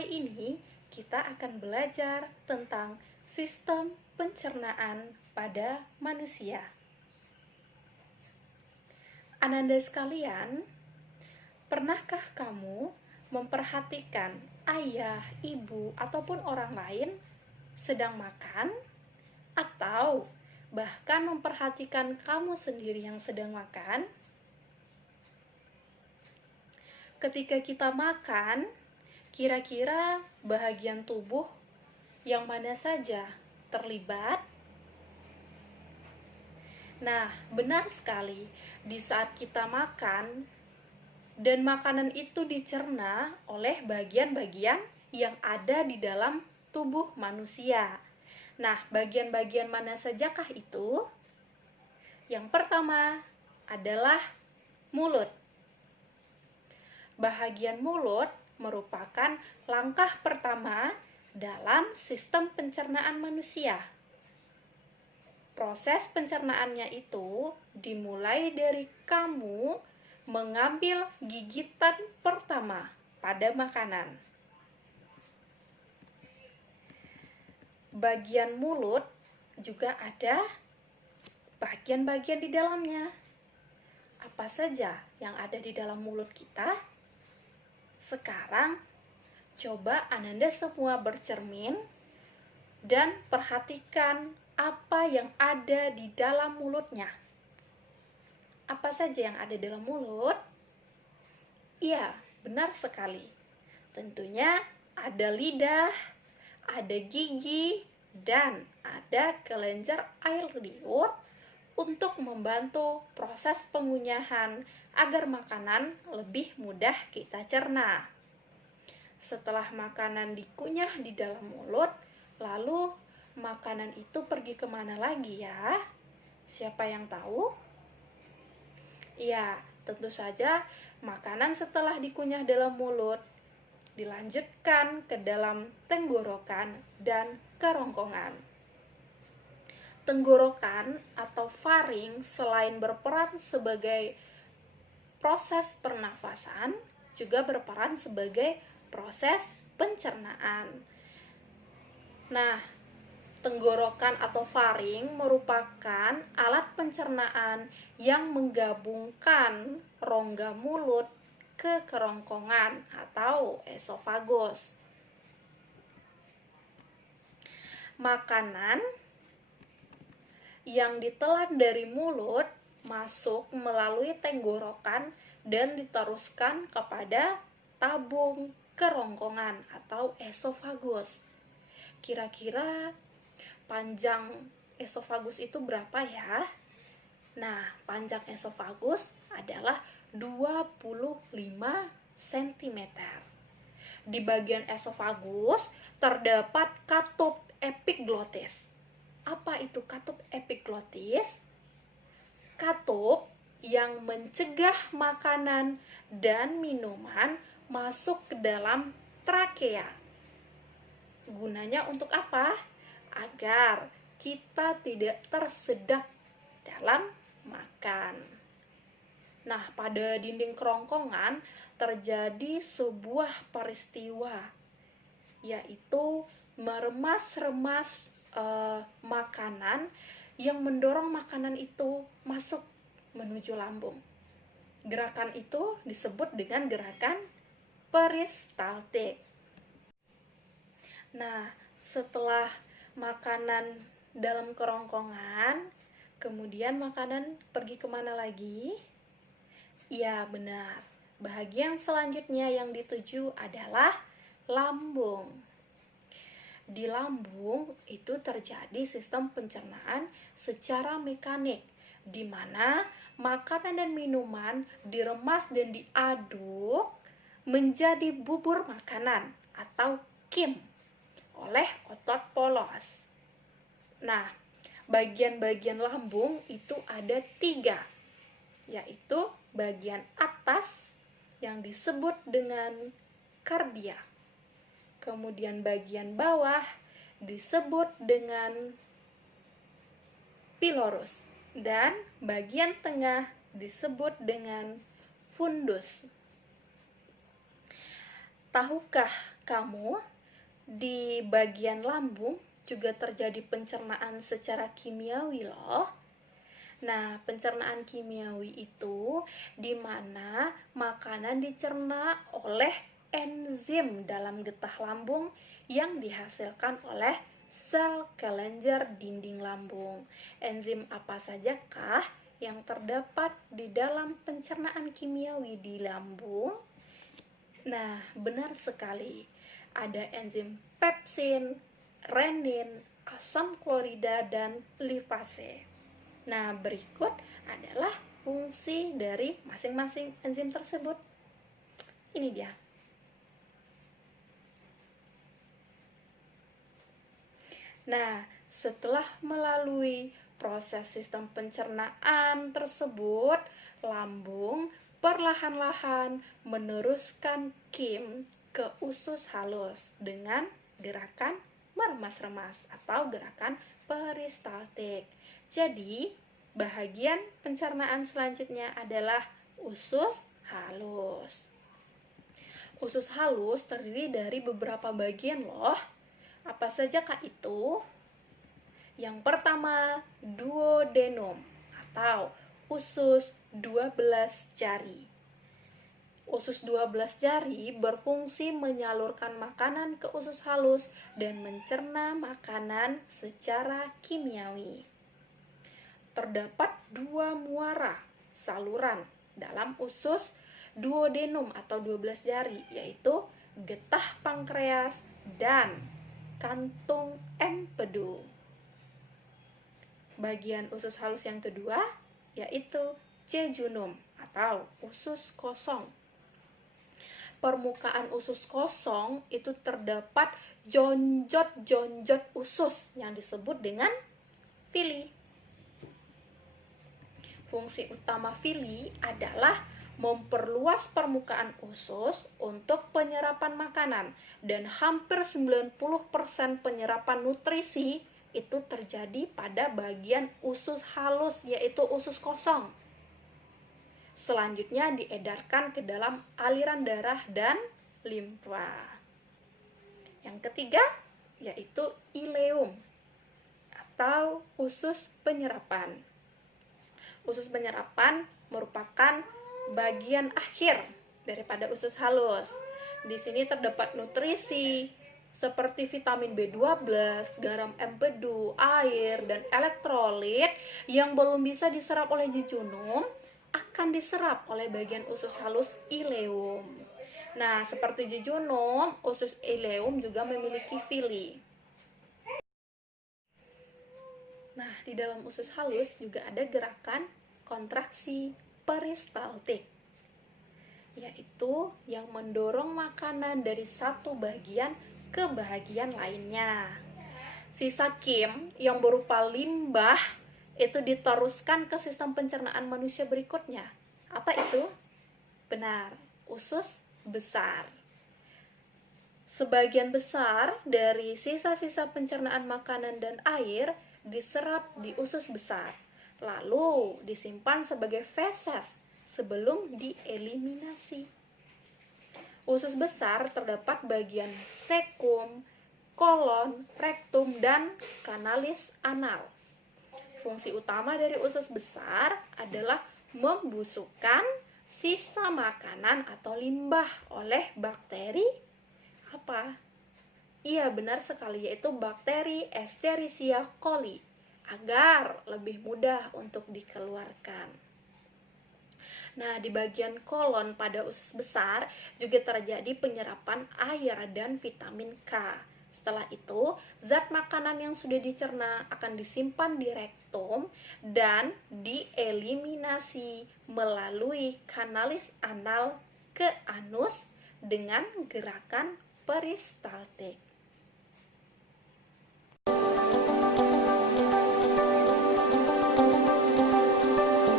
kali ini kita akan belajar tentang sistem pencernaan pada manusia. Ananda sekalian, pernahkah kamu memperhatikan ayah, ibu, ataupun orang lain sedang makan? Atau bahkan memperhatikan kamu sendiri yang sedang makan? Ketika kita makan, kira-kira bahagian tubuh yang mana saja terlibat? Nah, benar sekali. Di saat kita makan dan makanan itu dicerna oleh bagian-bagian yang ada di dalam tubuh manusia. Nah, bagian-bagian mana sajakah itu? Yang pertama adalah mulut. Bahagian mulut merupakan langkah pertama dalam sistem pencernaan manusia. Proses pencernaannya itu dimulai dari kamu mengambil gigitan pertama pada makanan. Bagian mulut juga ada bagian-bagian di dalamnya. Apa saja yang ada di dalam mulut kita? Sekarang, coba Ananda semua bercermin dan perhatikan apa yang ada di dalam mulutnya. Apa saja yang ada dalam mulut? Iya, benar sekali. Tentunya ada lidah, ada gigi, dan ada kelenjar air liur untuk membantu proses pengunyahan agar makanan lebih mudah kita cerna. Setelah makanan dikunyah di dalam mulut, lalu makanan itu pergi kemana lagi ya? Siapa yang tahu? Ya, tentu saja makanan setelah dikunyah dalam mulut dilanjutkan ke dalam tenggorokan dan kerongkongan. Tenggorokan atau faring selain berperan sebagai proses pernafasan, juga berperan sebagai proses pencernaan. Nah, tenggorokan atau faring merupakan alat pencernaan yang menggabungkan rongga mulut ke kerongkongan atau esofagus. Makanan yang ditelan dari mulut masuk melalui tenggorokan dan diteruskan kepada tabung kerongkongan atau esofagus. Kira-kira panjang esofagus itu berapa ya? Nah, panjang esofagus adalah 25 cm. Di bagian esofagus terdapat katup epiglotis. Apa itu katup epiglotis? Katup yang mencegah makanan dan minuman masuk ke dalam trakea. Gunanya untuk apa? Agar kita tidak tersedak dalam makan. Nah, pada dinding kerongkongan terjadi sebuah peristiwa, yaitu meremas-remas makanan yang mendorong makanan itu masuk menuju lambung. Gerakan itu disebut dengan gerakan peristaltik. Nah, setelah makanan dalam kerongkongan, kemudian makanan pergi kemana lagi? Ya, benar. Bahagian selanjutnya yang dituju adalah lambung. Di lambung itu terjadi sistem pencernaan secara mekanik, di mana makanan dan minuman diremas dan diaduk menjadi bubur makanan atau kim oleh otot polos. Nah, bagian-bagian lambung itu ada 3, yaitu bagian atas yang disebut dengan kardia. Kemudian bagian bawah disebut dengan pilorus dan bagian tengah disebut dengan fundus. Tahukah kamu, di bagian lambung juga terjadi pencernaan secara kimiawi loh. Nah, pencernaan kimiawi itu di mana makanan dicerna oleh enzim dalam getah lambung yang dihasilkan oleh sel kelenjar dinding lambung. Enzim apa sajakah yang terdapat di dalam pencernaan kimiawi di lambung? Nah, benar sekali. Ada enzim pepsin, renin, asam klorida, dan lipase. Nah, berikut adalah fungsi dari masing-masing enzim tersebut. Ini dia. Nah, setelah melalui proses sistem pencernaan tersebut, lambung perlahan-lahan meneruskan kim ke usus halus dengan gerakan meremas-remas atau gerakan peristaltik. Jadi, bahagian pencernaan selanjutnya adalah usus halus. Usus halus terdiri dari beberapa bagian loh. Apa saja kah itu? Yang pertama, duodenum atau usus 12 jari. Usus 12 jari berfungsi menyalurkan makanan ke usus halus dan mencerna makanan secara kimiawi. Terdapat 2 muara saluran dalam usus duodenum atau 12 jari, yaitu getah pankreas dan kantung empedu. Bagian usus halus yang kedua yaitu jejunum atau usus kosong. Permukaan usus kosong itu terdapat jonjot-jonjot usus yang disebut dengan villi. Fungsi utama villi adalah memperluas permukaan usus untuk penyerapan makanan, dan hampir 90% penyerapan nutrisi itu terjadi pada bagian usus halus, yaitu usus kosong. Selanjutnya diedarkan ke dalam aliran darah dan limfa. Yang ketiga yaitu ileum atau usus penyerapan. Usus penyerapan merupakan bagian akhir daripada usus halus. Di sini terdapat nutrisi seperti vitamin B12, garam empedu, air, dan elektrolit yang belum bisa diserap oleh jejunum akan diserap oleh bagian usus halus ileum. Nah, seperti jejunum, usus ileum juga memiliki villi. Nah, di dalam usus halus juga ada gerakan kontraksi peristaltik, yaitu yang mendorong makanan dari satu bagian ke bagian lainnya. Sisa kim yang berupa limbah itu diteruskan ke sistem pencernaan manusia berikutnya. Apa itu? Benar, usus besar. Sebagian besar dari sisa-sisa pencernaan makanan dan air diserap di usus besar, lalu disimpan sebagai feses sebelum dieliminasi. Usus besar terdapat bagian sekum, kolon, rektum, dan kanalis anal. Fungsi utama dari usus besar adalah membusukkan sisa makanan atau limbah oleh bakteri apa? Iya, benar sekali, yaitu bakteri Escherichia coli agar lebih mudah untuk dikeluarkan. Nah, di bagian kolon pada usus besar juga terjadi penyerapan air dan vitamin K. Setelah itu, zat makanan yang sudah dicerna akan disimpan di rektum dan dieliminasi melalui kanalis anal ke anus dengan gerakan peristaltik.